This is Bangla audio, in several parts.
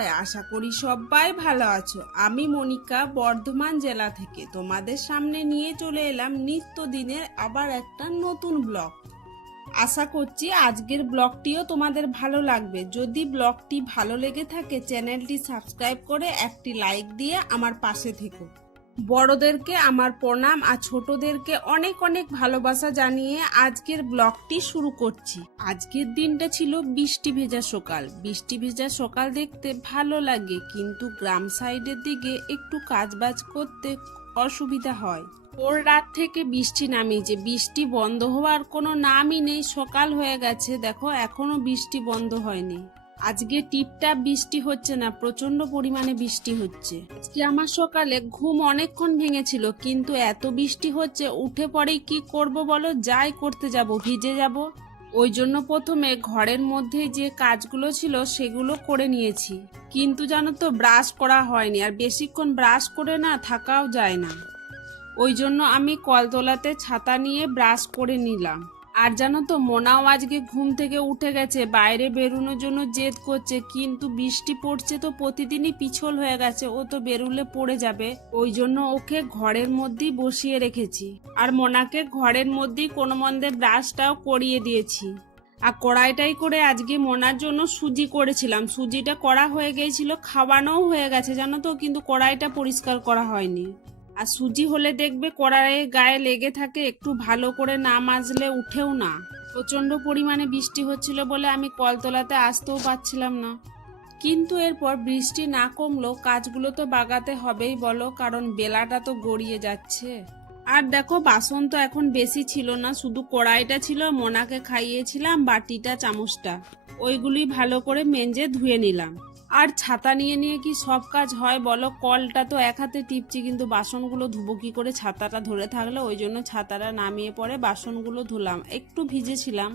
সবাই, আশা করি সবাই ভালো আছো। আমি মনিকা বর্ধমান জেলা থেকে তোমাদের সামনে নিয়ে চলে এলাম নিত্যদিনের আবার একটা নতুন ব্লগ। আশা করছি আজকের ব্লগটিও তোমাদের ভালো লাগবে। যদি ব্লগটি ভালো লেগে থাকে চ্যানেলটি সাবস্ক্রাইব করে একটি লাইক দিয়ে আমার পাশে থেকো। বড়দেরকে আমার প্রণাম আর ছোটদেরকে অনেক অনেক ভালোবাসা জানিয়ে আজকের ব্লগটি শুরু করছি। আজকের দিনটা ছিল বৃষ্টি ভেজা সকাল। বৃষ্টি ভেজা সকাল দেখতে ভালো লাগে, কিন্তু গ্রাম সাইডের দিকে একটু কাজবাজ করতে অসুবিধা হয়। ওর রাত থেকে বৃষ্টি নামিয়েছে, বৃষ্টি বন্ধ হওয়ার কোনো নামই নেই। সকাল হয়ে গেছে, দেখো এখনো বৃষ্টি বন্ধ হয়নি। আজকে টিপটাপ বৃষ্টি হচ্ছে না, প্রচন্ড পরিমাণে বৃষ্টি হচ্ছে। আজকে আমার সকালে ঘুম অনেকক্ষণ ভেঙেছিল, কিন্তু এত বৃষ্টি হচ্ছে উঠে পড়েই কি করব বলো, যাই করতে যাব ভিজে যাব। ওই জন্য প্রথমে ঘরের মধ্যে যে কাজগুলো ছিল সেগুলো করে নিয়েছি, কিন্তু জানো তো ব্রাশ করা হয়নি, আর বেশিক্ষণ ব্রাশ করে না থাকাও যায় না। ওই জন্য আমি কলতলাতে ছাতা নিয়ে ব্রাশ করে নিলাম। আর জানো তো মোনাও আজকে ঘুম থেকে উঠে গেছে, বাইরে বেরোনোর জন্য জেদ করছে, কিন্তু বৃষ্টি পড়ছে তো প্রতিদিনই পিছল হয়ে গেছে, ও তো বেরুলে পড়ে যাবে। ওই জন্য ওকে ঘরের মধ্যেই বসিয়ে রেখেছি, আর মোনাকে ঘরের মধ্যেই কোনো মন্দে ব্রাশটাও করিয়ে দিয়েছি। আর কড়াইটাই করে আজকে মোনার জন্য সুজি করেছিলাম। সুজিটা করা হয়ে গিয়েছিল, খাওয়ানোও হয়ে গেছে জানো তো, কিন্তু কড়াইটা পরিষ্কার করা হয়নি। আর সুজি হলে দেখবে কড়াইয়ের গায়ে লেগে থাকে, একটু ভালো করে না মাজলে উঠেও না। প্রচন্ড পরিমাণে বৃষ্টি হচ্ছিল বলে আমি কলতলাতে আসতেও পারছিলাম না। কিন্তু এরপর বৃষ্টি না কমলেও কাজগুলো তো বাগাতে হবেই বলো, কারণ বেলাটা তো গড়িয়ে যাচ্ছে। আর দেখো বাসন তো এখন বেশি ছিল না, শুধু কড়াইটা ছিল, মোনাকে খাইয়েছিলাম বাটিটা চামচটা, ওইগুলি ভালো করে মেজে ধুয়ে নিলাম। আর ছাতা নিয়ে নিয়ে কি সব কাজ হয় বলো, কলটা তো এক হাতে টিপছি, কিন্তু বাসনগুলো ধুবো কি করে ছাতাটা ধরে থাকলে। ওই জন্য ছাতাটা নামিয়ে পরে বাসনগুলো ধুলাম, একটু ভিজেছিলাম।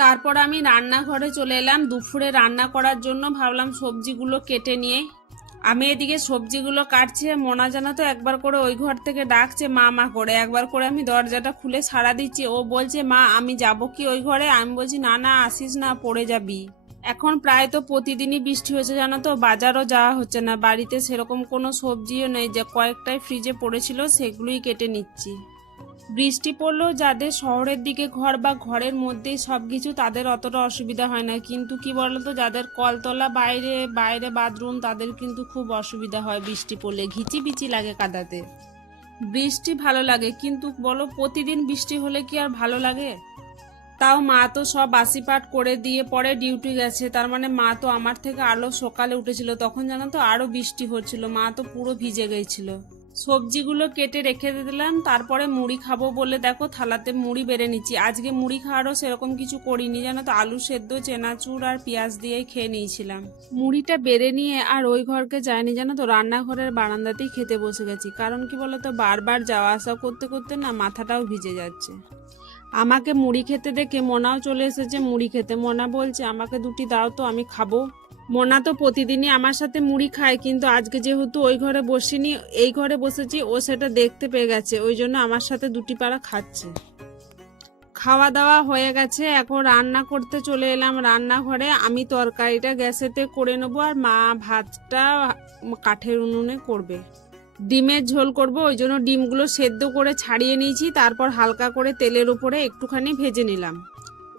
তারপর আমি রান্নাঘরে চলে এলাম দুপুরে রান্না করার জন্য। ভাবলাম সবজিগুলো কেটে নিয়ে আমি এদিকে সবজিগুলো কাটছি। মোনা জানা তো একবার করে ওই ঘর থেকে ডাকছে মা মা করে, একবার করে আমি দরজাটা খুলে সাড়া দিচ্ছি। ও বলছে মা আমি যাব কি ওই ঘরে, আমি বলছি না না আসিস না, পড়ে যাবি। এখন প্রায় তো প্রতিদিনই বৃষ্টি হচ্ছে জানো তো, বাজারও যাওয়া হচ্ছে না, বাড়িতে সেরকম কোনো সবজিও নেই, যে কয়েকটাই ফ্রিজে পড়েছিল সেগুলোই কেটে নিচ্ছি। বৃষ্টি পড়লেও যাদের শহরের দিকে ঘর বা ঘরের মধ্যেই সবকিছু তাদের অতটা অসুবিধা হয় না, কিন্তু কি বলতো যাদের কলতলা বাইরে বাইরে বাথরুম তাদের কিন্তু খুব অসুবিধা হয়। বৃষ্টি পড়লে ঘিচিবিচি লাগে কাদাতে। বৃষ্টি ভালো লাগে, কিন্তু বলো প্রতিদিন বৃষ্টি হলে কি আর ভালো লাগে। তাও মা তো সব বাসিপাট করে দিয়ে পরে ডিউটি গেছে, তার মানে মা তো আমার থেকে আরো সকালে উঠেছিল, তখন জানো তো আরো বৃষ্টি হচ্ছিল, মা তো পুরো ভিজে গেছিল। সবজিগুলো কেটে রেখে দিলাম, তারপরে মুড়ি খাবো বলে দেখো থালাতে মুড়ি বেড়ে নিচ্ছি। আজকে মুড়ি খাওয়ারও সেরকম কিছু করিনি জানো তো, আলু সেদ্ধ চেনাচুর আর পেঁয়াজ দিয়েই খেয়ে নিয়েছিলাম। মুড়িটা বেড়ে নিয়ে আর ওই ঘরকে যায়নি জানো তো, রান্নাঘরের বারান্দাতেই খেতে বসে গেছি। কারণ কি বলতো বারবার যাওয়া আসা করতে করতে না মাথাটাও ভিজে যাচ্ছে। আমাকে মুড়ি খেতে দেখে মোনাও চলে এসেছে মুড়ি খেতে। মোনা বলছে আমাকে দুটি দাও তো, আমি খাবো। মোনা তো প্রতিদিনই আমার সাথে মুড়ি খায়, কিন্তু আজকে যেহেতু ওই ঘরে বসিনি, এই ঘরে বসেছি, ও সেটা দেখতে পেয়ে গেছে, ওই জন্য আমার সাথে দুটি পাড়া খাচ্ছে। খাওয়া দাওয়া হয়ে গেছে, এখন রান্না করতে চলে এলাম রান্নাঘরে। আমি তরকারিটা গ্যাসেতে করে নেবো, আর মা ভাতটা কাঠের উনুনে করবে। ডিমের ঝোল করব, ওই জন্য ডিমগুলো সেদ্ধ করে ছাড়িয়ে নিয়েছি, তারপর হালকা করে তেলের উপরে একটুখানি ভেজে নিলাম।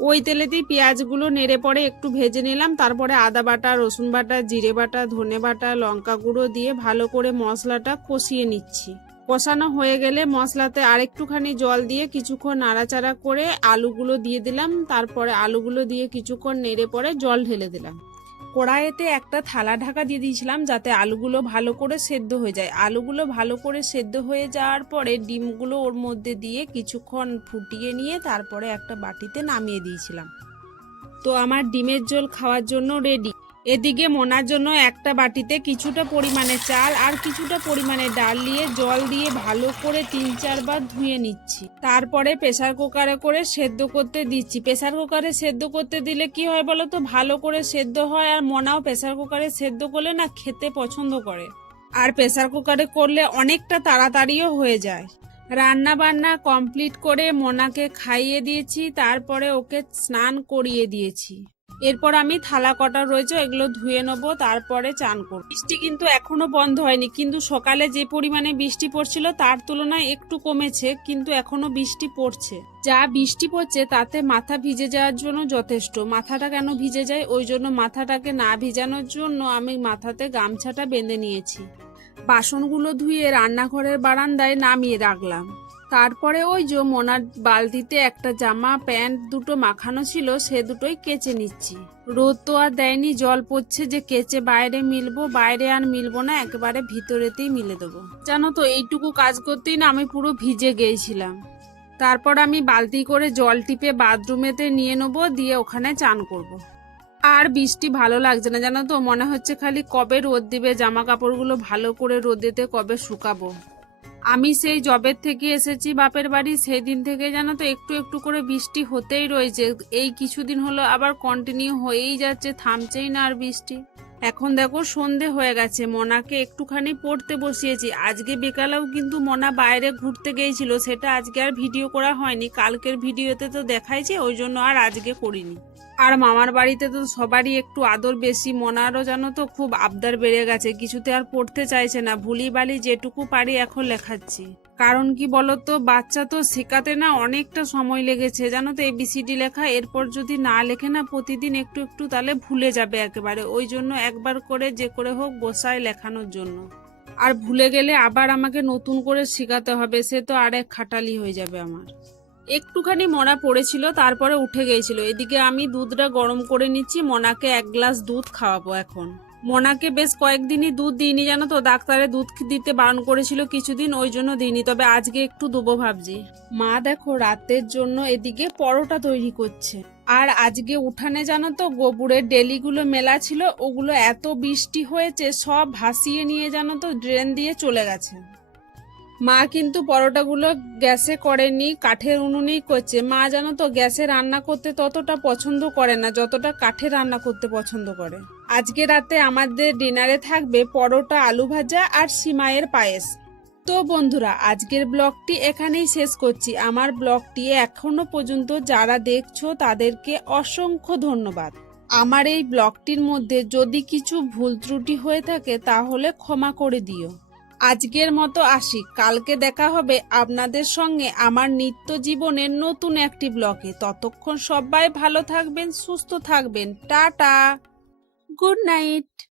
ওই তেলেতেই পেঁয়াজগুলো নেড়ে পরে একটু ভেজে নিলাম, তারপরে আদা বাটা, রসুন বাটা, জিরে বাটা, ধনে বাটা, লঙ্কা গুঁড়ো দিয়ে ভালো করে মশলাটা কষিয়ে নিচ্ছি। কষানো হয়ে গেলে মশলাতে আরেকটুখানি জল দিয়ে কিছুক্ষণ নাড়াচাড়া করে আলুগুলো দিয়ে দিলাম, তারপরে আলুগুলো দিয়ে কিছুক্ষণ নেড়ে পরে জল ঢেলে দিলাম। কড়াইতে একটা থালা ঢাকা দিয়ে দিয়েছিলাম যাতে আলুগুলো ভালো করে সেদ্ধ হয়ে যায়। আলুগুলো ভালো করে সেদ্ধ হয়ে যাওয়ার পরে ডিমগুলো ওর মধ্যে দিয়ে কিছুক্ষণ ফুটিয়ে নিয়ে তারপরে একটা বাটিতে নামিয়ে দিয়েছিলাম। তো আমার ডিমের ঝোল খাওয়ার জন্য রেডি। এদিকে মোনার জন্য একটা বাটিতে কিছুটা পরিমাণে চাল আর কিছুটা পরিমাণে ডাল নিয়ে জল দিয়ে ভালো করে 3-4 বার ধুয়ে নিচ্ছি। তারপরে প্রেসার কুকারে করে সেদ্ধ করতে দিচ্ছি। প্রেসার কুকারে সেদ্ধ করতে দিলে কি হয় বলো তো, ভালো করে সেদ্ধ হয়, আর মোনাও প্রেসার কুকারে সেদ্ধ করলে না খেতে পছন্দ করে। আর প্রেসার কুকারে করলে অনেকটা তাড়াতাড়িও হয়ে যায়। রান্না বান্না কমপ্লিট করে মোনাকে খাইয়ে দিয়েছি, তারপরে ওকে স্নান করিয়ে দিয়েছি। এরপর আমি থালা কটা রয়েছে এগুলো ধুয়ে নেবো, তারপরে চান করব। বৃষ্টি কিন্তু এখনো বন্ধ হয়নি, কিন্তু সকালে যে পরিমাণে বৃষ্টি পড়ছিল তার তুলনায় একটু কমেছে, কিন্তু এখনো বৃষ্টি পড়ছে। যা বৃষ্টি পড়ছে তাতে মাথা ভিজে যাওয়ার জন্য যথেষ্ট। মাথাটা কেন ভিজে যায়, ওই জন্য মাথাটাকে না ভিজানোর জন্য আমি মাথাতে গামছাটা বেঁধে নিয়েছি। বাসনগুলো ধুয়ে রান্নাঘরের বারান্দায় নামিয়ে রাখলাম। তারপরে ওই যে মোনার বালতিতে একটা জামা প্যান্ট দুটো মাখানো ছিল, সে দুটোই কেচে নিচ্ছি। রোদ তো আর দেয়নি, জল পড়ছে যে কেচে বাইরে মিলবো, বাইরে আর মিলবো না, একেবারে ভিতরেতেই মিলে দেবো। জানো তো এইটুকু কাজ করতেই না আমি পুরো ভিজে গিয়েছিলাম। তারপর আমি বালতি করে জল টিপে বাথরুমেতে নিয়ে নেবো, দিয়ে ওখানে চান করব। আর বৃষ্টি ভালো লাগছে না জানো তো, মনে হচ্ছে খালি কবে রোদ দিবে, জামা কাপড়গুলো ভালো করে রোদেতে কবে শুকাবো। আমি সেই জবের থেকে এসেছি বাপের বাড়ি, সেই দিন থেকে জানো তো একটু একটু করে বৃষ্টি হতেই রয়েছে। এই কিছুদিন হলো আবার কন্টিনিউ হয়েই যাচ্ছে, থামছেই না আর বৃষ্টি। এখন দেখো সন্ধে হয়ে গেছে, মনাকে একটুখানি পড়তে বসিয়েছি। আজকে বিকালেও কিন্তু মনা বাইরে ঘুরতে গিয়েছিল, সেটা আজকে আর ভিডিও করা হয়নি, কালকের ভিডিওতে তো দেখাইছে, ওই জন্য আর আজকে করিনি। আর মামার বাড়িতে তো সবারই একটু আদর বেশি, মনারও জানো তো খুব আবদার বেড়ে গেছে, কিছুতে আর পড়তে চাইছে না। ভুলি বালি যেটুকু পারি এখন লেখাচ্ছি। কারণ কি বলতো, বাচ্চা তো শেখাতে না অনেকটা সময় লেগেছে জানো তো, এবিসিডি লেখা। এরপর যদি না লেখে না প্রতিদিন একটু একটু, তাহলে ভুলে যাবে একেবারে। ওই জন্য একবার করে যে করে হোক বসায় লেখানোর জন্য। আর ভুলে গেলে আবার আমাকে নতুন করে শেখাতে হবে, সে তো আর এক খাটালি হয়ে যাবে আমার। একটুখানি মনা পড়েছিল, তারপরে উঠে গিয়েছিল। এদিকে আমি দুধটা গরম করে নিচ্ছি, মনাকে 1 গ্লাস দুধ খাওয়াবো এখন। মনাকে বেশ কয়েকদিনই দুধ দিইনি জানো তো, ডাক্তারে দুধ দিতে বারণ করেছিল কিছুদিন, ওই জন্য দিইনি, তবে আজকে একটু দেবো ভাবছি। মা দেখো রাতের জন্য এদিকে পরোটা তৈরি করছে। আর আজকে উঠানে জানো তো গোবরের ডেলিগুলো মেলা ছিল, ওগুলো এত বৃষ্টি হয়েছে সব ভাসিয়ে নিয়ে জানো তো ড্রেন দিয়ে চলে গেছে। মা কিন্তু পরোটাগুলো গ্যাসে করেনি, কাঠের উনুনেই করছে। মা জানো তো গ্যাসে রান্না করতে ততটা পছন্দ করে না যতটা কাঠে রান্না করতে পছন্দ করে। আজকে রাতে আমাদের ডিনারে থাকবে পরোটা, আলু ভাজা আর সিমাইয়ের পায়েস। তো বন্ধুরা, আজকের ব্লগটি এখানেই শেষ করছি। আমার ব্লগটি এখনো পর্যন্ত যারা দেখছো তাদেরকে অসংখ্য ধন্যবাদ। আমার এই ব্লগটির মধ্যে যদি কিছু ভুল ত্রুটি হয়ে থাকে তাহলে ক্ষমা করে দিও। আজকের মতো আসি, কালকে দেখা হবে আপনাদের সঙ্গে আমার নিত্য জীবনের নতুন একটি ব্লগে। ততক্ষণ সবাই ভালো থাকবেন, সুস্থ থাকবেন। Tata, good night.